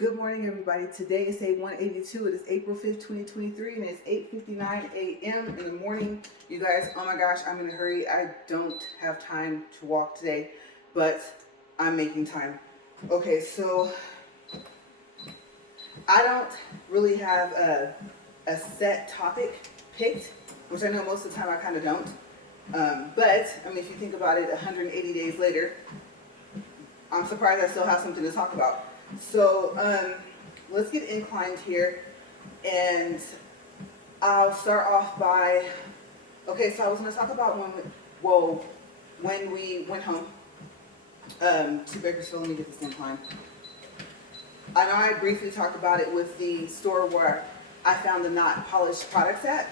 Good morning, everybody. Today is day 182. It is April 5th, 2023, and it's 8:59 a.m. in the morning. You guys, oh my gosh, I'm in a hurry. I don't have time to walk today, but I'm making time. Okay, so I don't really have a set topic picked, which I know most of the time I kind of don't. But, I mean, if you think about it, 180 days later, I'm surprised I still have something to talk about. So let's get inclined here, and I'll start off by, okay, so I was going to talk about when we went home to Bakersfield. Let me get this incline. I know I briefly talked about it with the store where I found the not polished products at.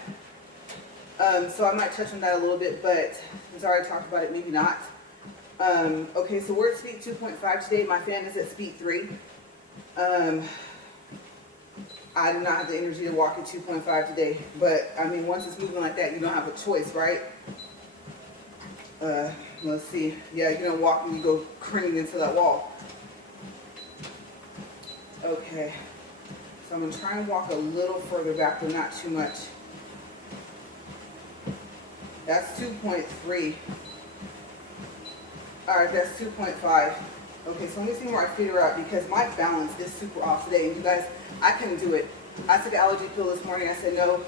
So I might touch on that a little bit, but since I already talked about it, maybe not. Okay, so we're at speed 2.5 today. My fan is at speed 3. I do not have the energy to walk at 2.5 today, but I mean, once it's moving like that, you don't have a choice, right? Let's see. Yeah, you don't walk and you go cringing into that wall. Okay, so I'm going to try and walk a little further back, but not too much. That's 2.3. Alright, that's 2.5. Okay, so let me see where I figure out, because my balance is super off today. And you guys, I couldn't do it. I took an allergy pill this morning. I said, no,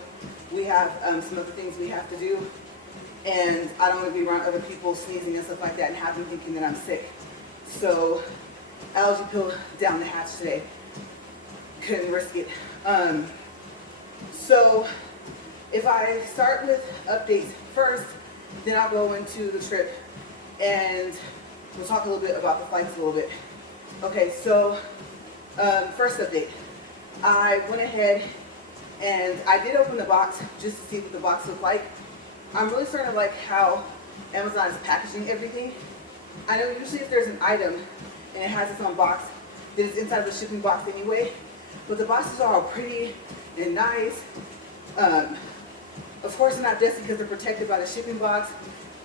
we have some other things we have to do. And I don't want to be around other people sneezing and stuff like that and have them thinking that I'm sick. So, allergy pill down the hatch today. Couldn't risk it. So, if I start with updates first, then I'll go into the trip and we'll talk a little bit about the flights a little bit. Okay, so first update. I went ahead and I did open the box just to see what the box looked like. I'm really starting to like how Amazon is packaging everything. I know usually if there's an item and it has its own box, then it's inside of the shipping box anyway. But the boxes are all pretty and nice. Of course, they're not dusty because they're protected by the shipping box.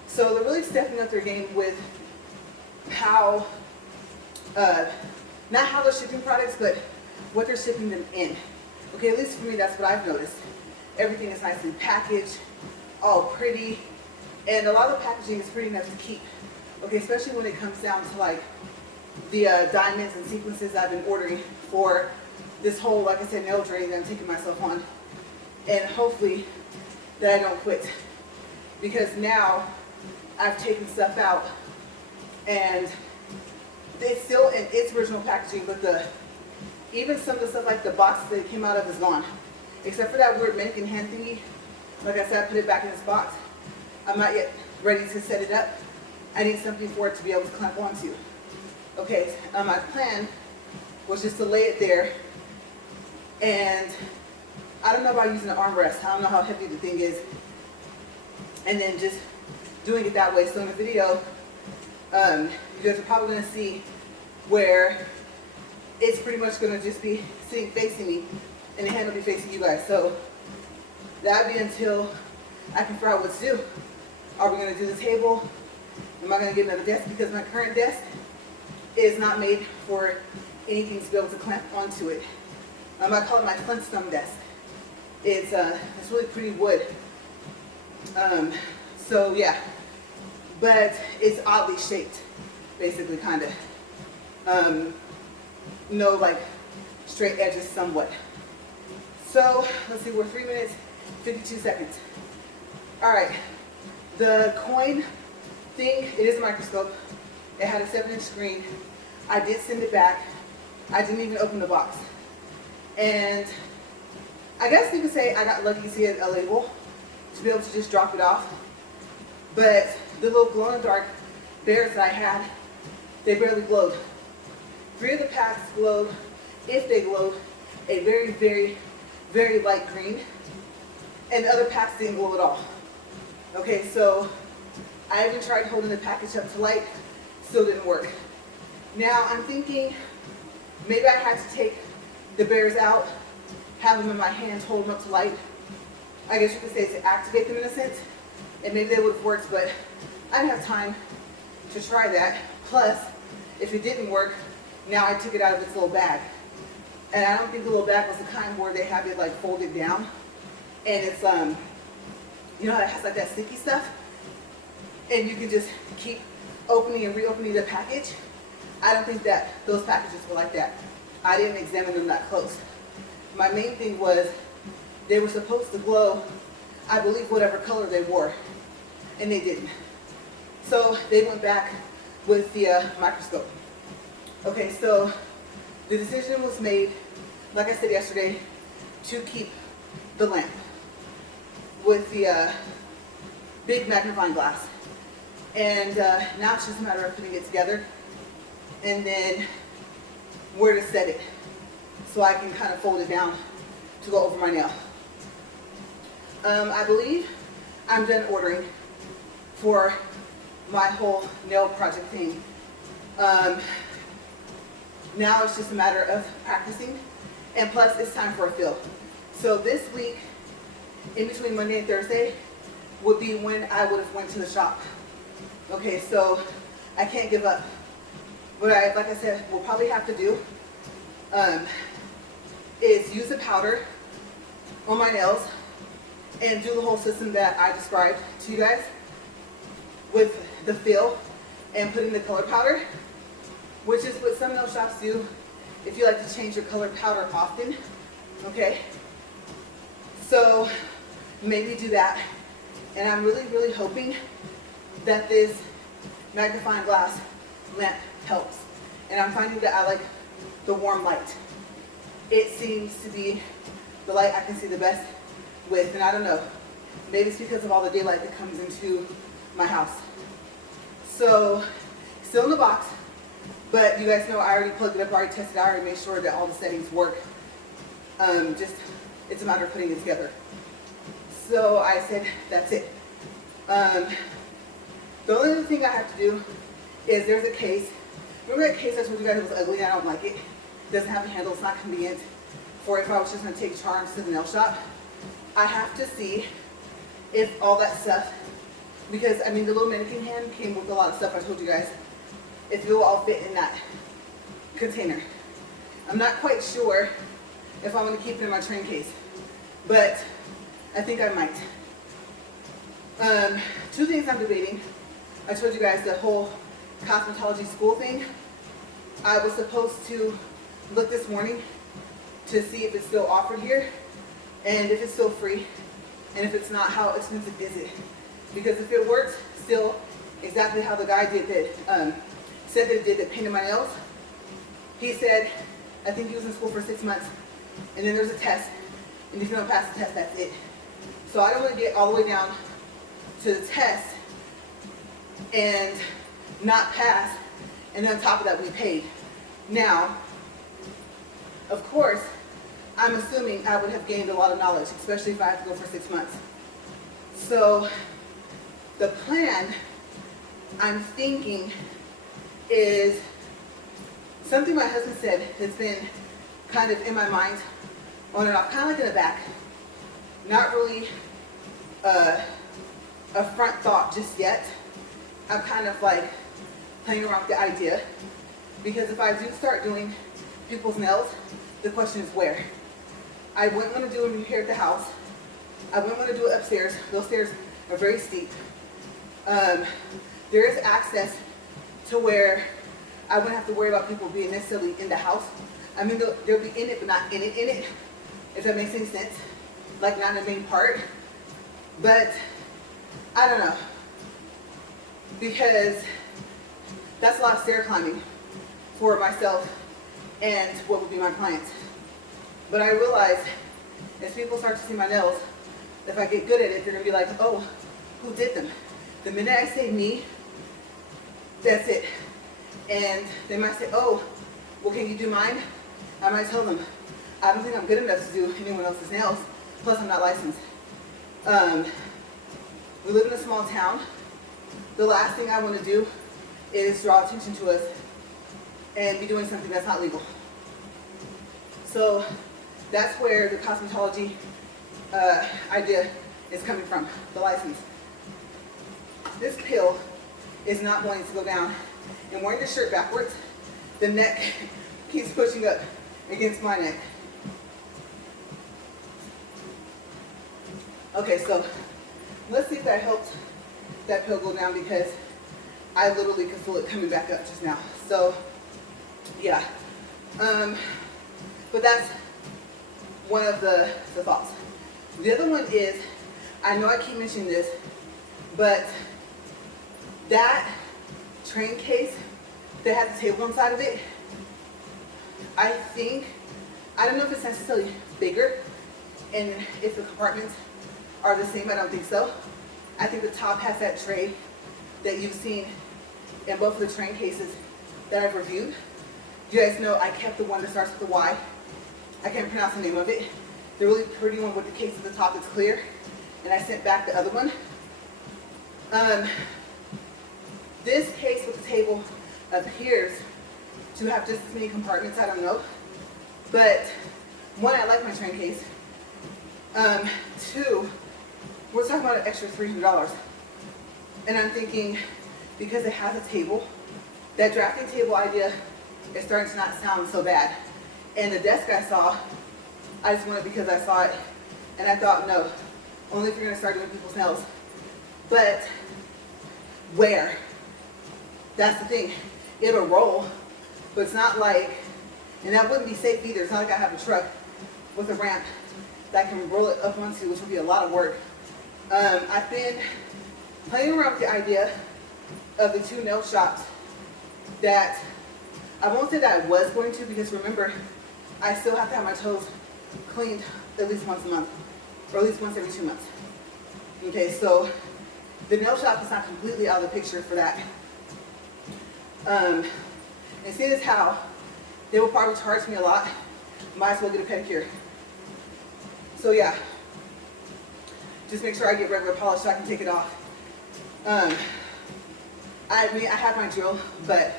So they're really stepping up their game with how, not how they're shipping products, but what they're shipping them in. Okay, at least for me, that's what I've noticed. Everything is nicely packaged, all pretty, and a lot of the packaging is pretty enough to keep. Okay, especially when it comes down to like the diamonds and sequences I've been ordering for this whole, like I said, nail journey that I'm taking myself on. And hopefully that I don't quit. Because now I've taken stuff out and it's still in its original packaging, but even some of the stuff like the boxes that it came out of is gone. Except for that weird mannequin hand thingy. Like I said, I put it back in this box. I'm not yet ready to set it up. I need something for it to be able to clamp onto. Okay, my plan was just to lay it there, and I don't know about using an armrest. I don't know how heavy the thing is. And then just doing it that way. So in the video, you guys are probably going to see where it's pretty much going to just be sitting facing me and the hand will be facing you guys. So that'll be until I can figure out what to do. Are we going to do the table? Am I going to get another desk? Because my current desk is not made for anything to be able to clamp onto it. I call it my Flintstone desk. It's really pretty wood. So yeah, but it's oddly shaped, basically, kind of. No, like straight edges somewhat. So let's see, we're 3 minutes, 52 seconds. All right, the coin thing, it is a microscope. It had a 7-inch screen. I did send it back. I didn't even open the box. And I guess you could say I got lucky to see a label to be able to just drop it off. But the little glow-in-the-dark bears that I had, they barely glowed. 3 of the packs glowed, if they glowed, a very, very, very light green. And the other packs didn't glow at all. Okay, so I even tried holding the package up to light, still didn't work. Now I'm thinking maybe I had to take the bears out, have them in my hands, hold them up to light. I guess you could say to activate them in a sense, and maybe they would have worked, but I didn't have time to try that. Plus, if it didn't work, now I took it out of its little bag. And I don't think the little bag was the kind where they have it like folded down. And it's, you know how it has like that sticky stuff? And you can just keep opening and reopening the package. I don't think that those packages were like that. I didn't examine them that close. My main thing was they were supposed to glow, I believe, whatever color they wore, and they didn't. So they went back with the microscope. Okay, so the decision was made, like I said yesterday, to keep the lamp with the big magnifying glass. And now it's just a matter of putting it together and then where to set it so I can kind of fold it down to go over my nail. I believe I'm done ordering for my whole nail project thing. Now it's just a matter of practicing, and plus it's time for a fill. So this week, in between Monday and Thursday, would be when I would have went to the shop. Okay, so I can't give up. What like I said, we'll probably have to do is use the powder on my nails and do the whole system that I described to you guys with the fill and putting the color powder, which is what some nail shops do if you like to change your color powder often. Okay, so maybe do that. And I'm really, really hoping that this magnifying glass lamp helps. And I'm finding that I like the warm light. It seems to be the light I can see the best with, and I don't know, maybe it's because of all the daylight that comes into my house. So, still in the box, but you guys know I already plugged it up, I already tested it, I already made sure that all the settings work. It's a matter of putting it together. So I said, that's it. The only other thing I have to do is there's a case. Remember that case I told you guys it was ugly? I don't like it. It doesn't have a handle. It's not convenient for if I was just going to take charms to the nail shop. I have to see if all that stuff, because I mean the little mannequin hand came with a lot of stuff I told you guys, if it will all fit in that container. I'm not quite sure if I'm going to keep it in my train case, but I think I might. Two things I'm debating. I told you guys the whole cosmetology school thing. I was supposed to look this morning to see if it's still offered here and if it's still free, and if it's not, how expensive is it? Because if it works still exactly how the guy did that, said that it did that painted my nails, he said, I think he was in school for 6 months, and then there's a test, and if you don't pass the test, that's it. So I don't want to get all the way down to the test and not pass, and then on top of that we paid. Now, of course, I'm assuming I would have gained a lot of knowledge, especially if I have to go for 6 months. So the plan I'm thinking is something my husband said has been kind of in my mind on and off, kind of like in the back. Not really a front thought just yet. I'm kind of like playing around with the idea, because if I do start doing people's nails, the question is where. I wouldn't want to do them here at the house. I wouldn't want to do it upstairs. Those stairs are very steep. There is access to where I wouldn't have to worry about people being necessarily in the house. I mean, they'll be in it, but not in it, if that makes any sense. Like, not in the main part. But I don't know, because that's a lot of stair climbing for myself and what would be my clients. But I realize as people start to see my nails, if I get good at it, they're gonna be like, oh, who did them? The minute I say me, that's it. And they might say, oh, well, can you do mine? I might tell them, I don't think I'm good enough to do anyone else's nails, plus I'm not licensed. We live in a small town. The last thing I want to do is draw attention to us and be doing something that's not legal. So that's where the cosmetology idea is coming from, the license. This pill is not going to go down. And wearing the shirt backwards, the neck keeps pushing up. against my neck. Okay, so let's see if that helped that pill go down, because I literally could feel it coming back up just now. So yeah, but that's one of the thoughts. The other one is, I know I keep mentioning this, but that train case that has a table inside of it, I don't know if it's necessarily bigger, and if the compartments are the same, I don't think so. I think the top has that tray that you've seen in both of the train cases that I've reviewed. You guys know I kept the one that starts with the Y. I can't pronounce the name of it. The really pretty one with the case at the top that's clear. And I sent back the other one. This case with the table appears to have just as many compartments, I don't know. But one, I like my train case. Two, we're talking about an extra $300. And I'm thinking, because it has a table, that drafting table idea is starting to not sound so bad. And the desk I saw, I just wanted because I saw it, and I thought, no, only if you're gonna start doing people's nails. But where? That's the thing. It'll roll, but it's not like, and that wouldn't be safe either. It's not like I have a truck with a ramp that I can roll it up onto, which would be a lot of work. I've been playing around with the idea of the 2 nail shops that I won't say that I was going to, because remember, I still have to have my toes cleaned at least once a month, or at least once every 2 months. Okay, so the nail shop is not completely out of the picture for that. And seeing as how they will probably charge me a lot, might as well get a pedicure. So yeah, just make sure I get regular polish so I can take it off. I mean, I have my drill, but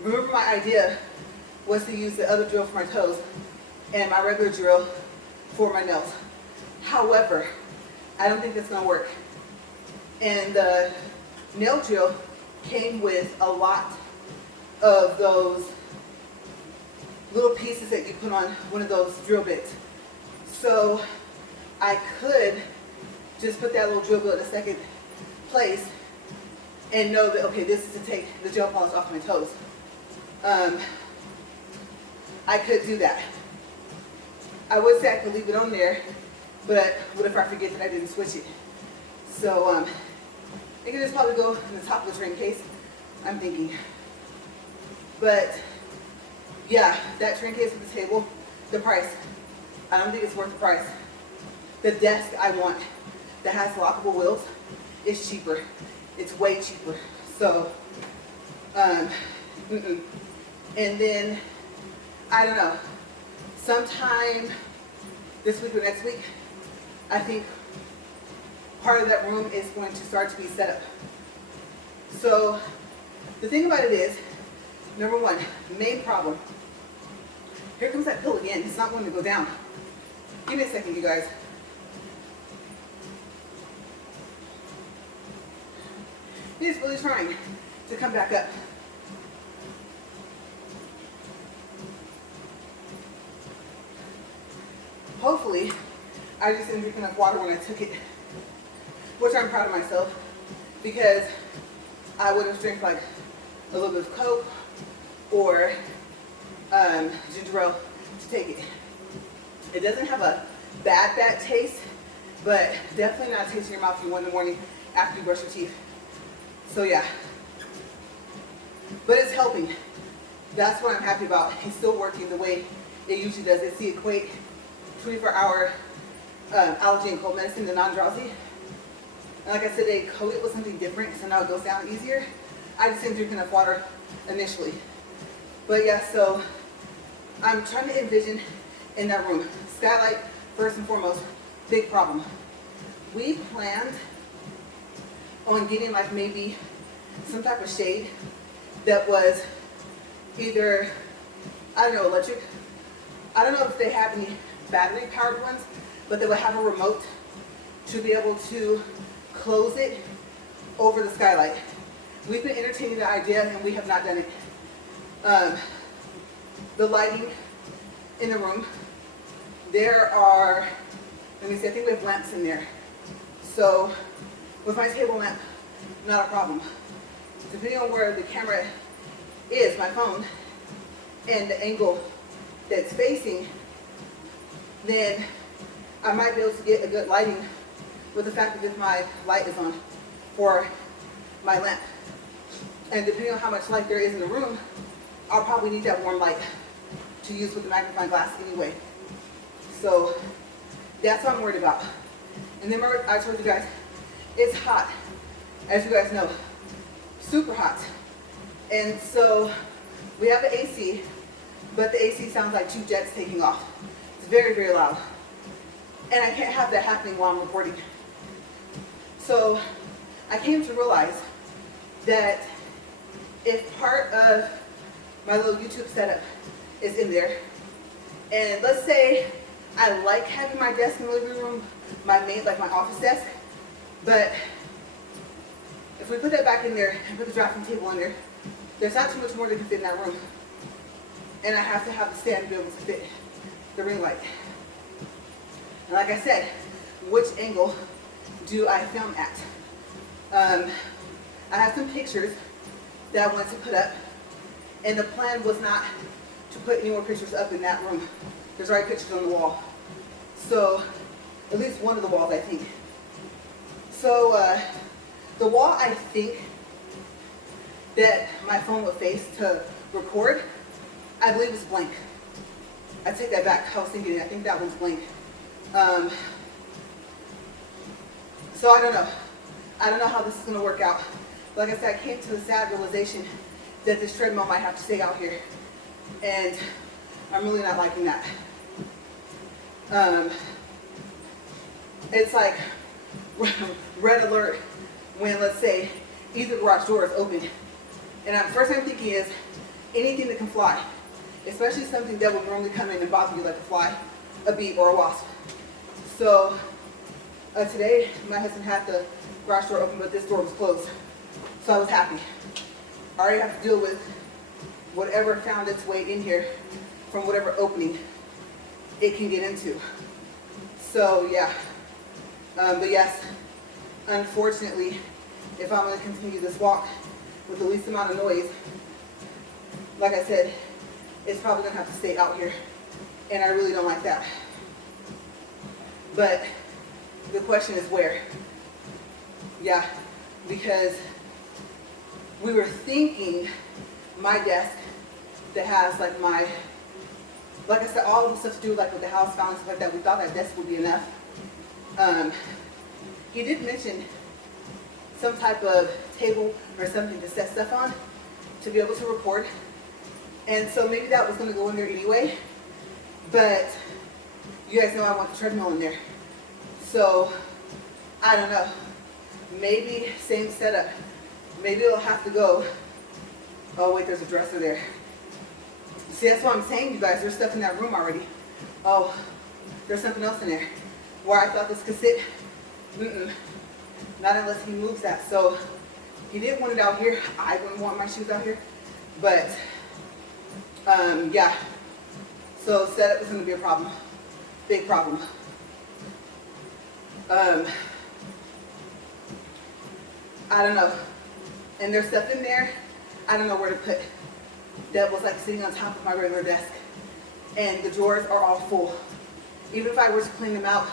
remember my idea was to use the other drill for my toes and my regular drill for my nails. However, I don't think that's gonna work. And the nail drill came with a lot of those little pieces that you put on one of those drill bits. So I could just put that little drill bit in a second place and know that, okay, this is to take the gel polish off my toes. I could do that. I would say I could leave it on there, but what if I forget that I didn't switch it? So I could just probably go in the top of the train case, I'm thinking. But yeah, that train case with the table, the price, I don't think it's worth the price. The desk I want that has lockable wheels is cheaper. It's way cheaper. So, and then, I don't know, sometime this week or next week, I think part of that room is going to start to be set up. So, the thing about it is, number one, main problem. Here comes that pill again. It's not going to go down. Give me a second, you guys. It's really trying to come back up. Hopefully, I just didn't drink enough water when I took it, which I'm proud of myself, because I would have drank like a little bit of Coke or ginger ale to take it. It doesn't have a bad taste, but definitely not a taste in your mouth in 1 in the morning after you brush your teeth. So yeah, but it's helping. That's what I'm happy about. It's still working the way it usually does. It's the Equate 24-hour allergy and cold medicine, the non-drowsy. And like I said, they coat it with something different, so now it goes down easier. I just didn't drink enough water initially. But yeah, so I'm trying to envision in that room. Skylight, first and foremost, big problem. We planned on getting like maybe some type of shade that was either, I don't know, electric. I don't know if they have any battery powered ones, but they would have a remote to be able to close it over the skylight. We've been entertaining the idea and we have not done it. The lighting in the room. There are, let me see, I think we have lamps in there. So with my table lamp, not a problem. Depending on where the camera is, my phone, and the angle that's facing, then I might be able to get a good lighting with the fact that if my light is on for my lamp. And depending on how much light there is in the room, I'll probably need that warm light to use with the magnifying glass anyway. So that's what I'm worried about. And then remember, I told you guys, it's hot, as you guys know, super hot. And so we have the AC, but the AC sounds like two jets taking off. It's very, very loud. And I can't have that happening while I'm recording. So I came to realize that if part of my little YouTube setup is in there, and let's say I like having my desk in the living room, like my office desk, but if we put that back in there and put the drafting table in there, there's not too much more that can fit in that room. And I have to have the stand to be able to fit the ring light. And like I said, which angle do I film at? I have some pictures that I wanted to put up, and the plan was not to put any more pictures up in that room. There's already pictures on the wall. So, at least one of the walls, I think. So, the wall I think that my phone would face to record, I believe is blank. I take that back. I was thinking, I think that one's blank. So I don't know. I don't know how this is going to work out. Like I said, I came to the sad realization that this treadmill might have to stay out here. And I'm really not liking that. It's like red alert when, let's say, either garage door is open. And the first thing I'm thinking is anything that can fly, especially something that would normally come in and bother you like a fly, a bee, or a wasp. So today, my husband had the garage door open, but this door was closed. So I was happy. I already have to deal with whatever found its way in here from whatever opening it can get into. So yeah, but yes, unfortunately, if I'm going to continue this walk with the least amount of noise, like I said, it's probably going to have to stay out here, and I really don't like that. But the question is where? Yeah, because we were thinking my desk that has like I said, all of the stuff to do like with the house found and stuff like that, we thought that desk would be enough. He did mention some type of table or something to set stuff on to be able to record. And so maybe that was going to go in there anyway. But you guys know I want the treadmill in there. So I don't know. Maybe same setup. Maybe it'll have to go. Oh wait, there's a dresser there. See, that's what I'm saying, you guys. There's stuff in that room already. Oh, there's something else in there. Where I thought this could sit. Not unless he moves that. So he didn't want it out here. I wouldn't want my shoes out here. But yeah. So setup is going to be a problem. Big problem. I don't know. And there's stuff in there I don't know where to put. That was like sitting on top of my regular desk. And the drawers are all full. Even if I were to clean them out,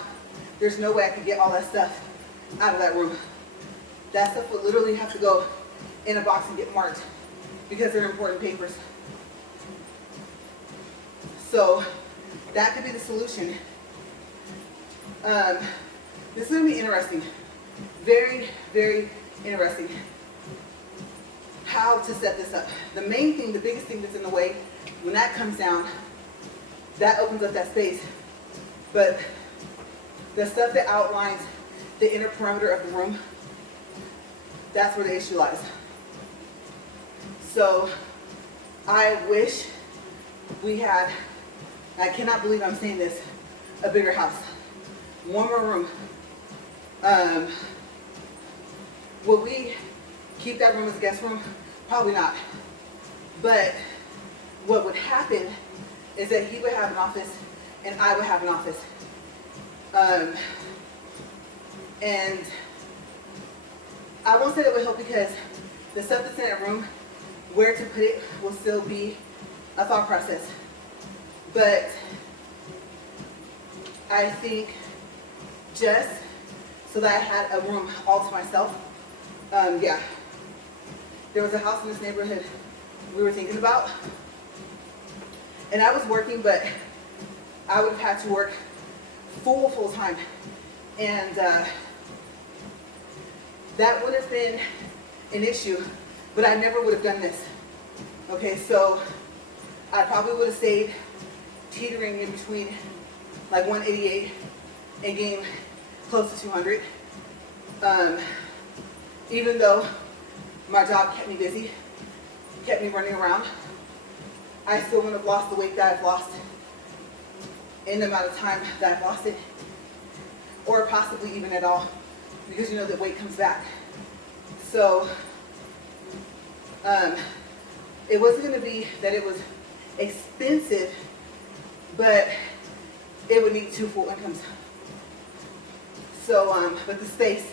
there's no way I could get all that stuff out of that room. That stuff would literally have to go in a box and get marked because they're important papers. So that could be the solution. This is going to be interesting. Very, very interesting. How to set this up. The main thing, the biggest thing that's in the way, when that comes down, that opens up that space. But the stuff that outlines the inner perimeter of the room, that's where the issue lies. So I wish we had, I cannot believe I'm saying this, a bigger house. One more room. Would we keep that room as a guest room? Probably not. But what would happen is that he would have an office and I would have an office. And I won't say that would help because the stuff that's in that room, where to put it will still be a thought process. But I think just so that I had a room all to myself, yeah. There was a house in this neighborhood we were thinking about, and I was working, but I would have had to work full time, and that would have been an issue, but I never would have done this. Okay, so I probably would have stayed teetering in between like 188 and gained close to 200. Even though my job kept me busy, kept me running around, I still wouldn't have lost the weight that I've lost in the amount of time that I've lost it, or possibly even at all, because you know that weight comes back. So it wasn't going to be that it was expensive, but it would need 2 full incomes. So, but the space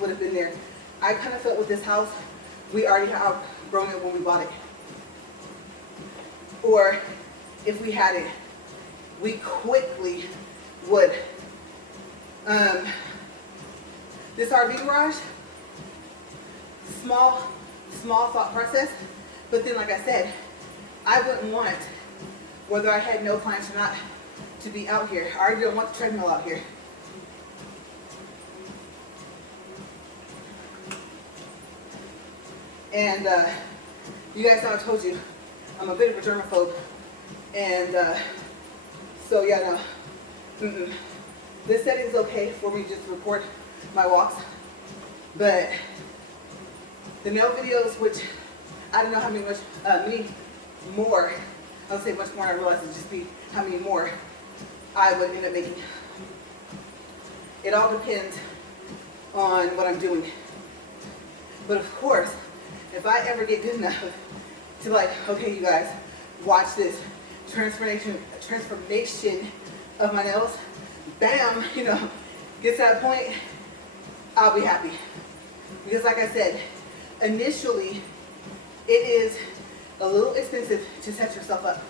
would have been there. I kind of felt with this house, we already had outgrown it when we bought it. Or if we had it, we quickly would. This RV garage, small thought process, but then like I said, I wouldn't want, whether I had no clients or not, to be out here. I already don't want the treadmill out here. And you guys know I told you, I'm a bit of a germaphobe. And so yeah, no. This setting's okay for me just to record my walks. But the nail videos, which I don't know how many more, I would say much more, I realize it'd just be how many more I would end up making. It all depends on what I'm doing. But of course, if I ever get good enough to like, okay, you guys, watch this transformation of my nails, bam, get to that point, I'll be happy. Because like I said, initially, it is a little expensive to set yourself up,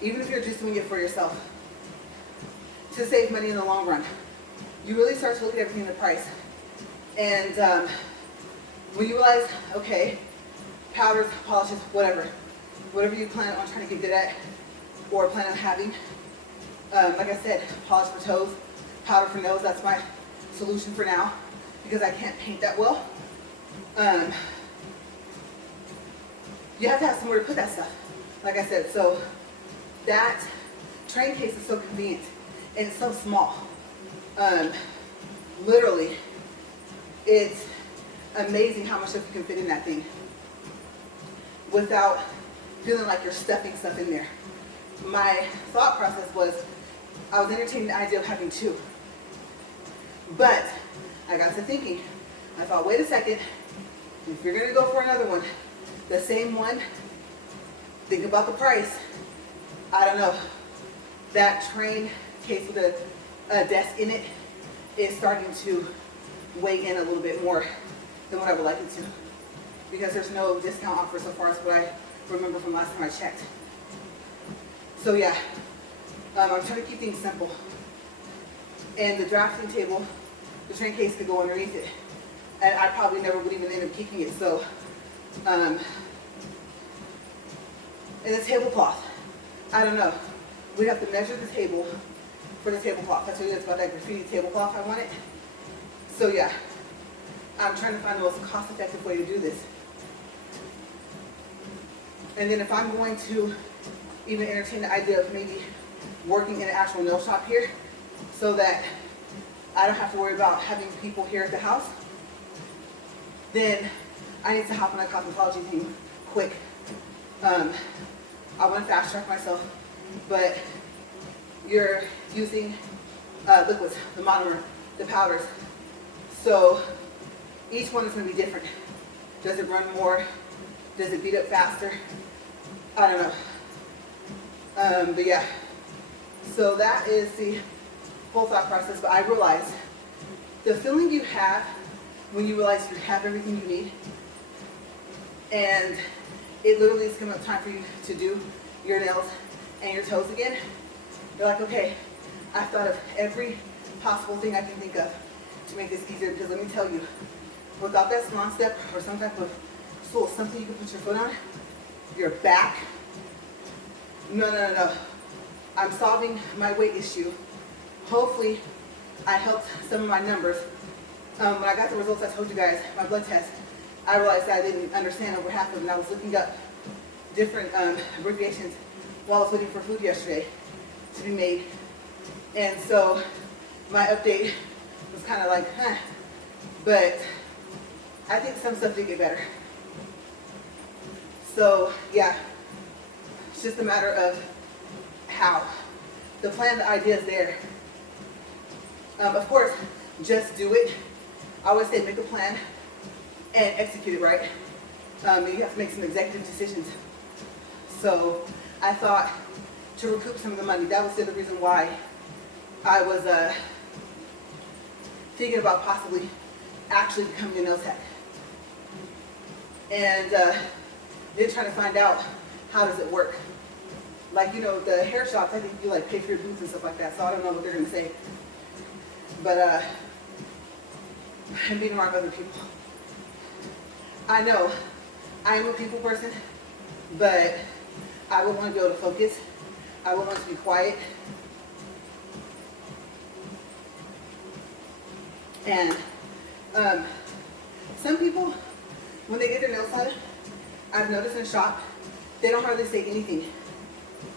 even if you're just doing it for yourself, to save money in the long run. You really start to look at everything in the price. And when you realize, okay, powders, polishes, whatever you plan on trying to get good at or plan on having, like I said, polish for toes, powder for nails, that's my solution for now because I can't paint that well. You have to have somewhere to put that stuff, like I said. So that train case is so convenient and it's so small. Literally, it's amazing how much stuff you can fit in that thing without feeling like you're stuffing stuff in there. My thought process was, I was entertaining the idea of having 2. But I got to thinking, I thought, wait a second, if you're gonna go for another one, the same one, think about the price. I don't know, that train case with a desk in it is starting to weigh in a little bit more than what I would like it to, because there's no discount offer so far as what I remember from last time I checked. So yeah, I'm trying to keep things simple. And the drafting table, the train case could go underneath it, and I probably never would even end up keeping it. So, and the tablecloth, I don't know. We have to measure the table for the tablecloth. That's what it is about that graffiti tablecloth I wanted. So yeah, I'm trying to find the most cost-effective way to do this. And then if I'm going to even entertain the idea of maybe working in an actual nail shop here so that I don't have to worry about having people here at the house, then I need to hop on a cosmetology team quick. I want to fast track myself, but you're using liquids, the monomer, the powders. So each one is going to be different. Does it run more? Does it beat up faster? I don't know. But yeah, so that is the whole thought process. But I realized the feeling you have when you realize you have everything you need, and it literally is coming up time for you to do your nails and your toes again. You're like, okay, I've thought of every possible thing I can think of to make this easier, because let me tell you, without that salon step or some type of stool, something you can put your foot on, your back, no. I'm solving my weight issue. Hopefully, I helped some of my numbers. When I got the results I told you guys, my blood test, I realized that I didn't understand over half of them. I was looking up different abbreviations while I was waiting for food yesterday to be made. And so my update was kind of like, but I think some stuff did get better. So yeah, it's just a matter of how. The plan, the idea is there. Of course, just do it. I always say make a plan and execute it, right? You have to make some executive decisions. So I thought to recoup some of the money, that was the other reason why I was thinking about possibly actually becoming a nail tech. And then trying to find out how does it work. Like, you know, the hair shops, I think you like pay for your booths and stuff like that, so I don't know what they're gonna say. But and being around other people. I know I am a people person, but I would want to be able to focus. I would want to be quiet. And some people, when they get their nails done, I've noticed in the shop, they don't hardly say anything.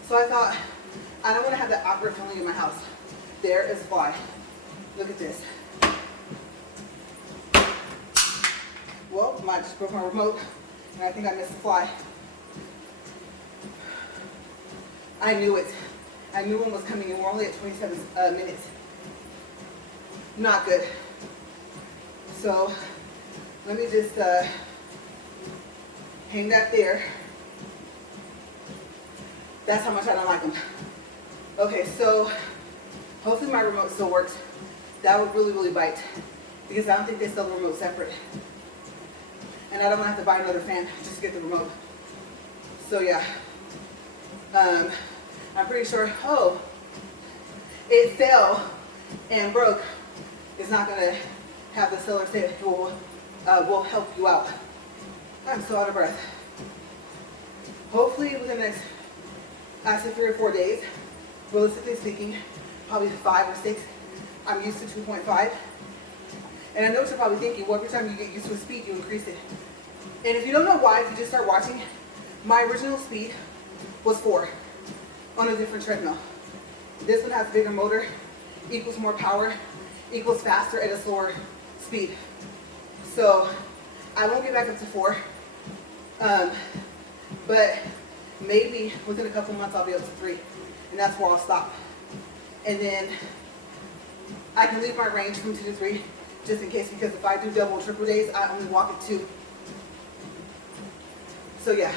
So I thought, I don't want to have that awkward feeling in my house. There is why. Look at this. Well, I just broke my remote, and I think I missed the fly. I knew it. I knew one was coming, and we're only at 27 minutes. Not good. So let me just hang that there. That's how much I don't like them. Okay, so hopefully my remote still works. That would really, really bite, because I don't think they sell the remote separate. And I don't want to have to buy another fan just to get the remote. So yeah, I'm pretty sure, it fell and broke. It's not gonna have the seller say it will help you out. I'm so out of breath. Hopefully within the next, I say 3 or 4 days, realistically speaking, probably 5 or 6. I'm used to 2.5. And I know what you're probably thinking, well, every time you get used to a speed, you increase it. And if you don't know why, if you just start watching, my original speed was 4 on a different treadmill. This one has a bigger motor, equals more power, equals faster at a slower speed. So I won't get back up to 4, but maybe within a couple months I'll be up to 3, and that's where I'll stop. And then I can leave my range from 2 to 3, just in case, because if I do double or triple days, I only walk at 2. So yeah,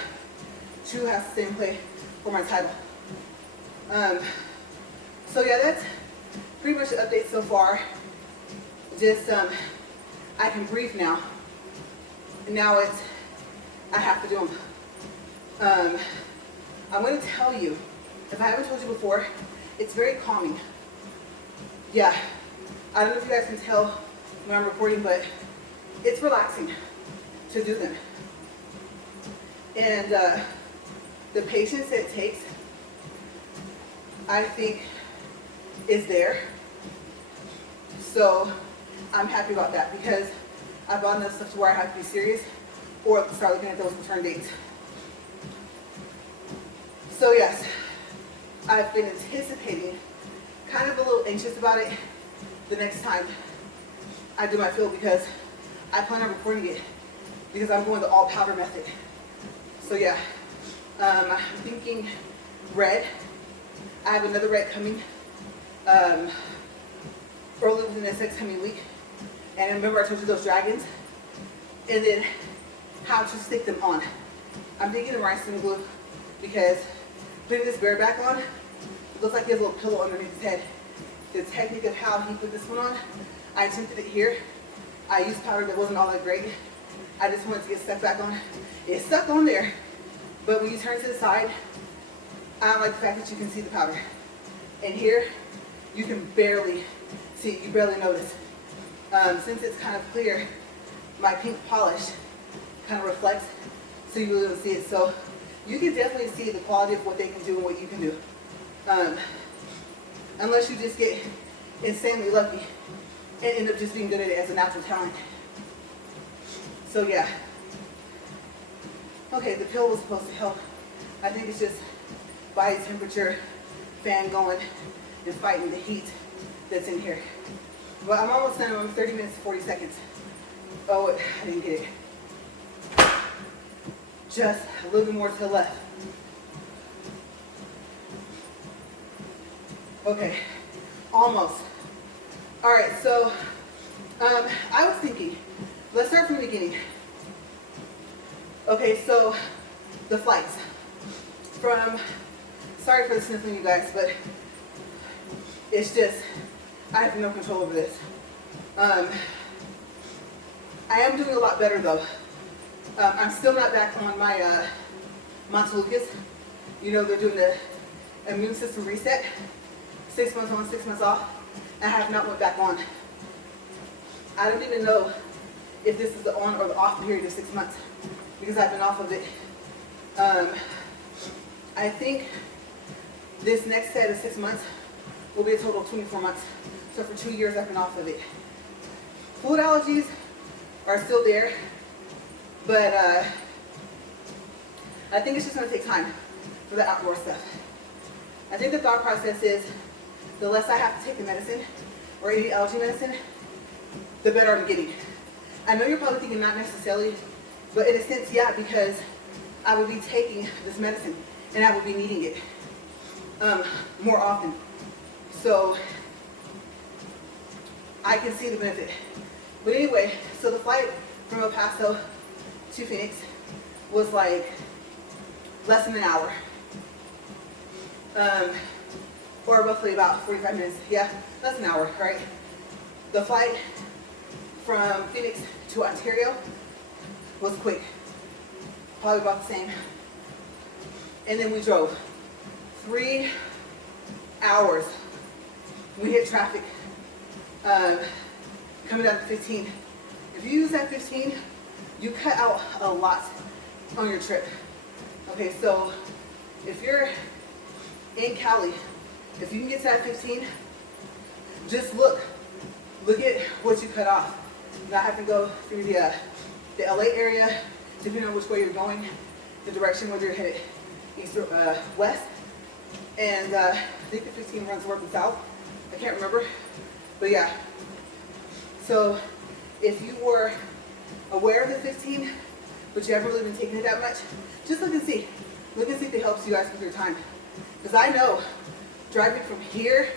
2 has the same play for my title. So yeah, that's pretty much the update so far. Just, I can breathe now. And now I have to do them. I'm going to tell you, if I haven't told you before, it's very calming. Yeah, I don't know if you guys can tell when I'm recording, but it's relaxing to do them. And the patience it takes, I think, is there. So I'm happy about that, because I bought enough stuff to where I have to be serious or start looking at those return dates. So yes, I've been anticipating, kind of a little anxious about it the next time I do my fill, because I plan on recording it, because I'm going the all powder method. So yeah, I'm thinking red. I have another red coming early within this next coming week. And remember I told you those dragons? And then how to stick them on. I'm thinking of rhinestone glue, because putting this bareback on, it looks like he has a little pillow underneath his head. The technique of how he put this one on, I attempted it here. I used powder that wasn't all that great. I just wanted to get stuck back on. It's stuck on there, but when you turn to the side, I don't like the fact that you can see the powder. And here, you can barely see it, you barely notice. Since it's kind of clear, my pink polish kind of reflects, so you really don't see it. So you can definitely see the quality of what they can do and what you can do. Unless you just get insanely lucky and end up just being good at it as a natural talent. So yeah. Okay, the pill was supposed to help. I think it's just body temperature, fan going, and fighting the heat that's in here. But I'm almost done. I'm 30 minutes, 40 seconds. Oh, I didn't get it. Just a little bit more to the left. Okay, almost. All right, so I was thinking, let's start from the beginning. Okay, so the flights. Sorry for the sniffling, you guys, but it's just, I have no control over this. I am doing a lot better though. I'm still not back on my Montelukis. You know, they're doing the immune system reset. 6 months on, 6 months off. I have not went back on. I don't even know if this is the on or the off period of 6 months because I've been off of it. I think this next set of 6 months will be a total of 24 months. So for 2 years I've been off of it. Food allergies are still there, but I think it's just going to take time for the outdoor stuff. I think the thought process is the less I have to take the medicine or any allergy medicine, the better I'm getting. I know you're probably thinking not necessarily, but in a sense, yeah, because I will be taking this medicine and I will be needing it more often. So I can see the benefit. But anyway, so the flight from El Paso to Phoenix was like less than an hour. Or roughly about 45 minutes. Yeah, that's an hour, right? The flight from Phoenix to Ontario was quick. Probably about the same. And then we drove 3 hours. We hit traffic coming down to 15. If you use that 15, you cut out a lot on your trip. Okay, so if you're in Cali, if you can get to that 15, just look at what you cut off. Not having to go through the LA area, depending on which way you're going, the direction whether you're headed east or west. And I think the 15 runs north and south. I can't remember, but yeah. So if you were aware of the 15, but you haven't really been taking it that much, just look and see. Look and see if it helps you guys with your time. Because I know driving from here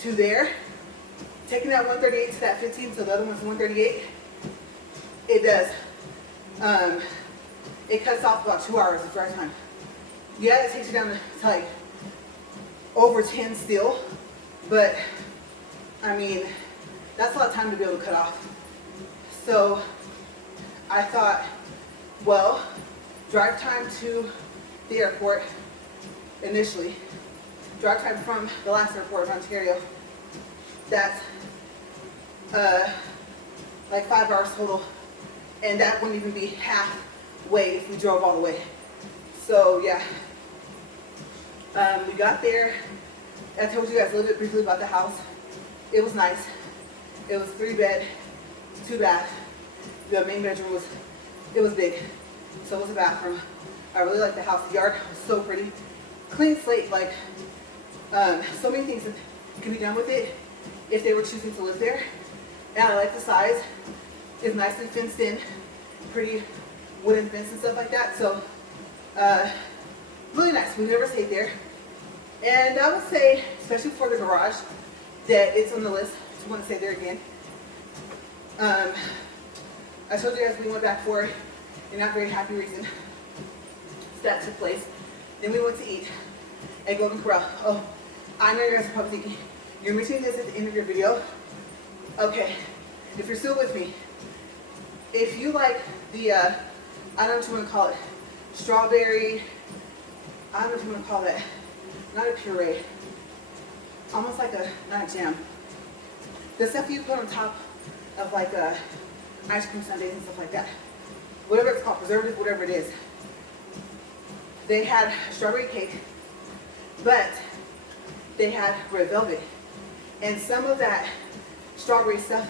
to there, taking that 138 to that 15, so the other one's 138, it does. It cuts off about 2 hours of drive time. Yeah, it takes you down to like over 10 still, but I mean, that's a lot of time to be able to cut off. So I thought, well, drive time to the airport initially, drive time from the last airport in Ontario, that's like 5 hours total, and that wouldn't even be halfway if we drove all the way. So yeah, we got there. I told you guys a little bit briefly about the house. It was nice. It was 3-bed, 2-bath. The main bedroom was big, so was the bathroom. I really liked the house. The yard was so pretty, clean slate. Like so many things that can be done with it if they were choosing to live there. And I like the size. It's nicely fenced in, pretty wooden fence and stuff like that. So really nice. We never stayed there. And I would say, especially for the garage, that it's on the list to want to stay there again. I told you guys we went back for a not very happy reason. So that took place. Then we went to eat. and Golden Corral. Oh, I know you guys are probably thinking, you're mentioning this at the end of your video. Okay, if you're still with me, if you like the, I don't know what you want to call it, strawberry, I don't know if you want to call that, not a puree, almost like a, not a jam. The stuff you put on top of like ice cream sundaes and stuff like that. Whatever it's called, preservative, whatever it is. They had strawberry cake, but they had red velvet. And some of that strawberry stuff,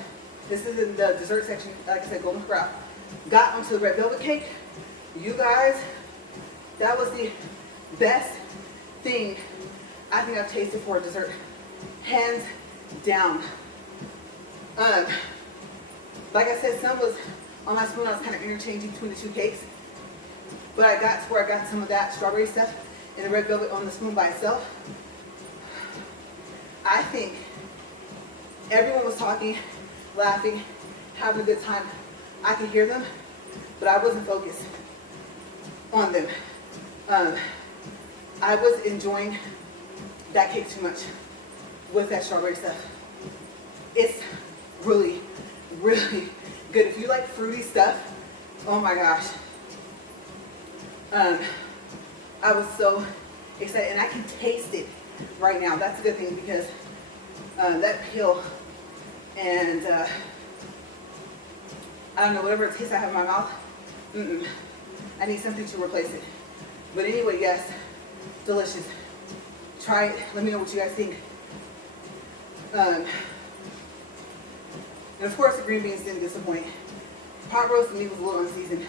this is in the dessert section, like I said, Golden Corral, got onto the red velvet cake. You guys, that was the best thing I think I've tasted for a dessert. Hands down. Like I said, some was on my spoon. I was kind of interchanging between the two cakes. But I got to where I got some of that strawberry stuff and the red velvet on the spoon by itself. I think everyone was talking, laughing, having a good time. I could hear them, but I wasn't focused on them. I was enjoying that cake too much with that strawberry stuff. It's really, really good. If you like fruity stuff, oh my gosh. I was so excited, and I can taste it right now. That's a good thing because that peel and I don't know, whatever taste I have in my mouth, I need something to replace it. But anyway, yes, delicious. Try it. Let me know what you guys think. And of course, the green beans didn't disappoint. Pot roast to me was a little unseasoned.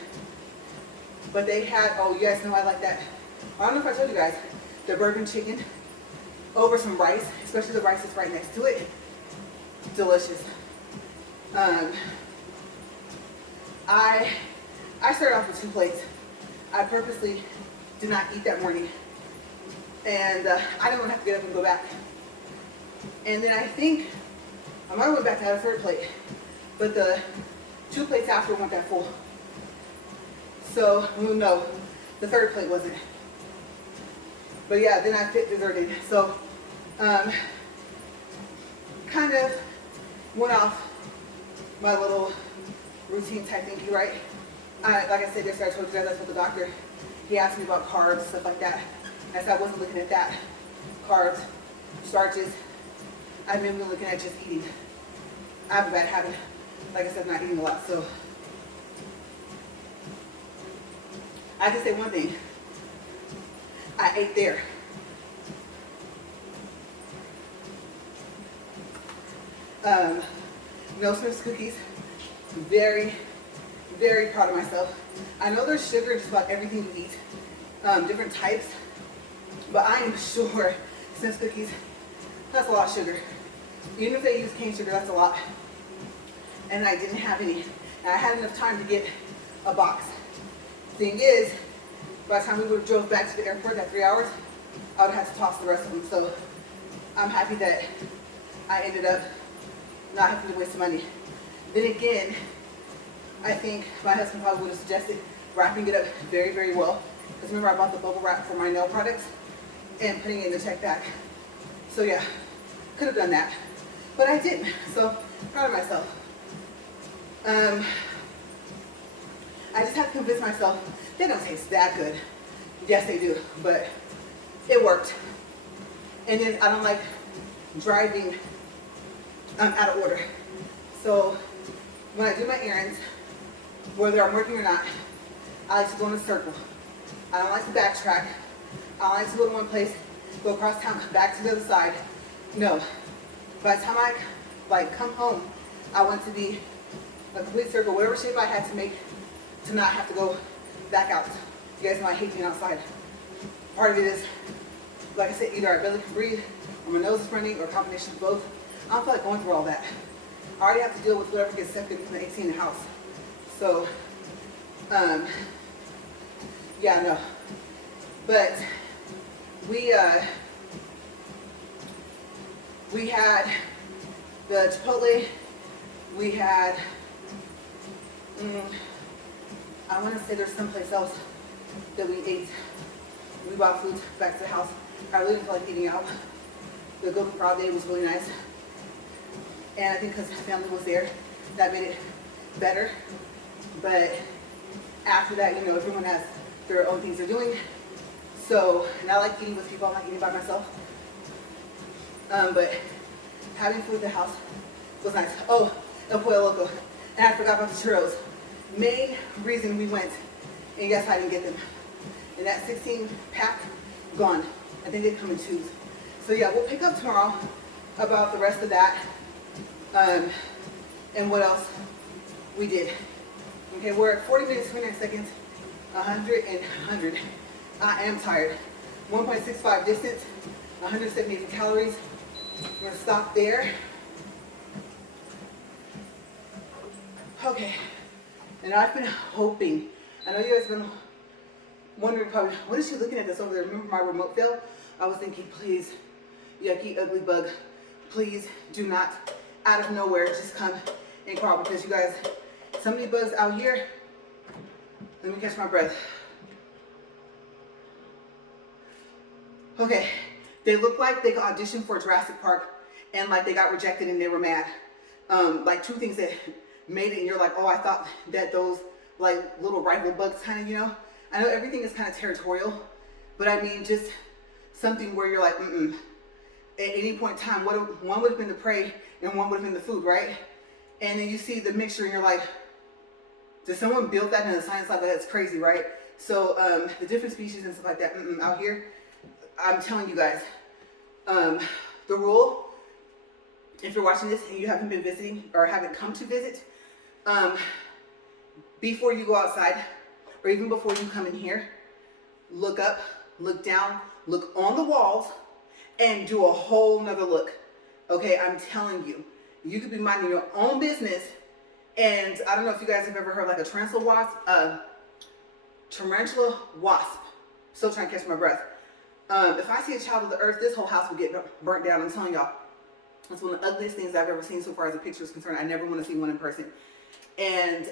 But they had, oh, you guys know I like that. I don't know if I told you guys, the bourbon chicken over some rice, especially the rice that's right next to it. Delicious. I started off with 2 plates. I purposely did not eat that morning. And I didn't want to have to get up and go back. And then I think I might have went back to have a 3rd plate. But the 2 plates after weren't that full. So, no, the 3rd plate wasn't. But yeah, then I fit dessert in. So, kind of went off my little routine type thingy, right? Like I said yesterday, I told you guys that's what the doctor, he asked me about carbs, stuff like that. I said I wasn't looking at that. Carbs, starches. I've been looking at just eating. I have a bad habit, like I said, not eating a lot. So I can say one thing. I ate there. No Smith's cookies. Very, very proud of myself. I know there's sugar in just about everything you eat, different types, but I am sure Smith's cookies, that's a lot of sugar. Even if they use cane sugar, that's a lot. And I didn't have any. And I had enough time to get a box. Thing is, by the time we would have drove back to the airport, that 3 hours, I would have had to toss the rest of them. So I'm happy that I ended up not having to waste the money. Then again, I think my husband probably would have suggested wrapping it up very, very well. Because remember, I bought the bubble wrap for my nail products and putting it in the check bag. So yeah, could have done that. But I didn't. So proud of myself. I just have to convince myself they don't taste that good. Yes, they do, but it worked. And then I don't like driving out of order. So when I do my errands, whether I'm working or not, I like to go in a circle. I don't like to backtrack. I don't like to go to one place, go across town, come back to the other side. No. By the time I come home, I want to be a complete circle, whatever shape I had to make to not have to go back out. You guys know I hate being outside. Part of it is, like I said, either I barely can breathe, or my nose is running, or a combination of both. I don't feel like going through all that. I already have to deal with whatever gets sucked in from the AC in the house. So, yeah, no. But we had the Chipotle, we had, I want to say there's someplace else that we ate. We bought food back to the house. I really didn't feel like eating out. The Golden Frog Day was really nice. And I think because family was there, that made it better. But after that, you know, everyone has their own things they're doing. So, and I like eating with people, I'm not eating by myself. But having food at the house was nice. Oh, El Pollo Loco. And I forgot about the churros. Main reason we went, and guess I didn't get them. And that 16 pack, gone. I think they come in twos. So yeah, we'll pick up tomorrow about the rest of that. And what else we did. Okay, we're at 40 minutes, 29 seconds, 100 and 100. I am tired. 1.65 distance, 178 calories. We're gonna stop there. Okay, and I've been hoping, I know you guys have been wondering probably, what is she looking at this over there? Remember my remote fell? I was thinking, please, yucky, ugly bug, please do not, out of nowhere, just come and crawl, because you guys, so many bugs out here. Let me catch my breath. Okay, they look like they got auditioned for Jurassic Park and like they got rejected and they were mad. Like two things that made it and you're like, oh, I thought that those like little rival bugs kind of, you know, I know everything is kind of territorial, but I mean just something where you're like, at any point in time, one would have been the prey and one would have been the food, right? And then you see the mixture and you're like, did someone build that in a science lab? That's crazy, right? So the different species and stuff like that out here, I'm telling you guys, the rule, if you're watching this and you haven't been visiting or haven't come to visit, before you go outside or even before you come in here, look up, look down, look on the walls and do a whole nother look. Okay, I'm telling you, you could be minding your own business. And I don't know if you guys have ever heard like a tarantula wasp. Still trying to catch my breath. If I see a child of the earth, this whole house will get burnt down. I'm telling y'all, it's one of the ugliest things I've ever seen so far as a picture is concerned. I never want to see one in person. And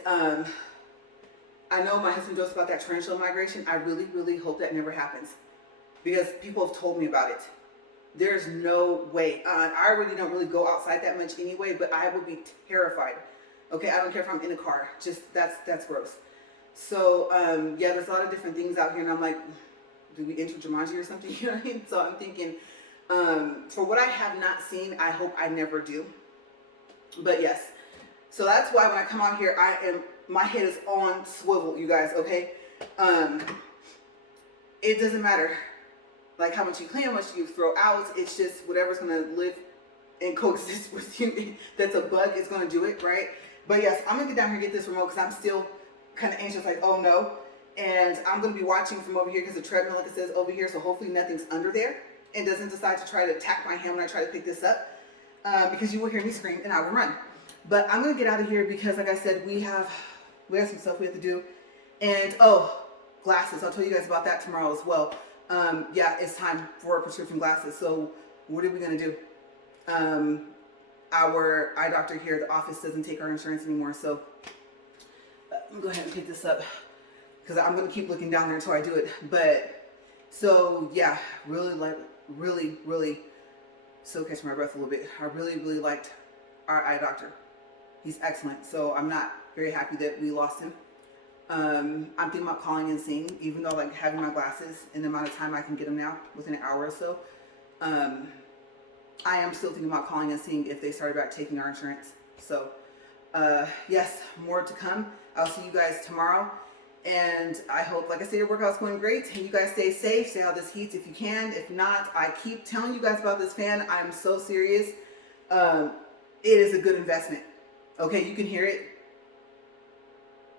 I know my husband jokes about that tarantula migration. I really, really hope that never happens because people have told me about it. There's no way. I already don't really go outside that much anyway, but I would be terrified. Okay, I don't care if I'm in a car. Just that's gross. So yeah, there's a lot of different things out here, and I'm like, do we enter Jumanji or something? You know what I mean? So I'm thinking, for what I have not seen, I hope I never do. But yes, so that's why when I come out here, my head is on swivel, you guys. Okay, it doesn't matter like how much you clean, how much you throw out. It's just whatever's gonna live and coexist with you. That's a bug. It's gonna do it, right? But yes, I'm gonna get down here and get this remote because I'm still kind of anxious, like, oh no. And I'm gonna be watching from over here because the treadmill, like it says over here, so hopefully nothing's under there and doesn't decide to try to attack my hand when I try to pick this up because you will hear me scream and I will run. But I'm gonna get out of here because, like I said, we have some stuff we have to do. And oh, glasses. I'll tell you guys about that tomorrow as well. Yeah, it's time for prescription glasses. So what are we gonna do? Our eye doctor here at the office doesn't take our insurance anymore, so I'm gonna go ahead and pick this up because I'm gonna keep looking down there until I do it. But so yeah, really still catching my breath a little bit. I really liked our eye doctor. He's excellent. So I'm not very happy that we lost him. I'm thinking about calling and seeing, even though like having my glasses in the amount of time I can get them now within an hour or so. I am still thinking about calling and seeing if they started back taking our insurance. So yes, more to come. I'll see you guys tomorrow. And I hope, like I said, your workout's going great. And you guys stay safe, stay out of this heat if you can. If not, I keep telling you guys about this fan. I'm so serious. It is a good investment. Okay, you can hear it.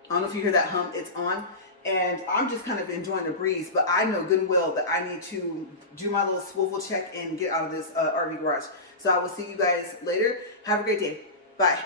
I don't know if you hear that hum, it's on. And I'm just kind of enjoying the breeze, but I know good and well that I need to do my little swivel check and get out of this RV garage. So I will see you guys later. Have a great day. Bye.